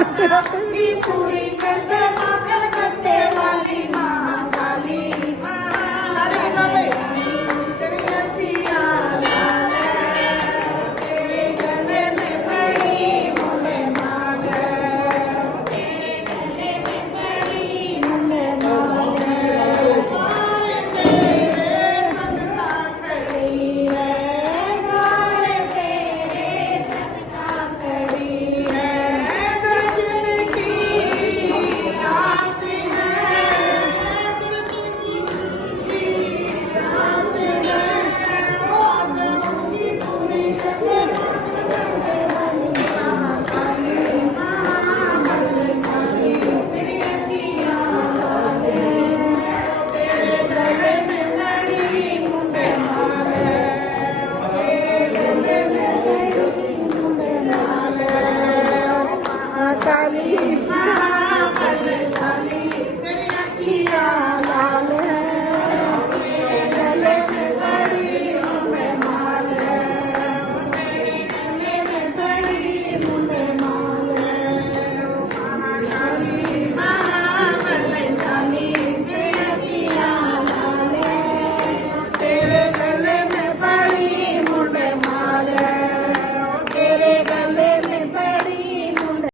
पूरी करते मगन करते वाली माँ काली माँ तेरी अखियाँ लाल है, तेरे गले में बड़ी मुने मांग है, तेरे गले में बड़ी मुने मांग है, द्वारे तेरे सदका खड़ी है, द्वारे तेरे सदका खड़ी है, दर्शन की आस है, दर्शन की आस है, ओ जाऊंगी पूरी करके काली माँ काली तेरी अखियाँ लाल है, तेरे गले में बड़ी मुंडे माल है, तेरे गले में बड़ी मुंडे माल है, काली माँ काली तेरी अखियाँ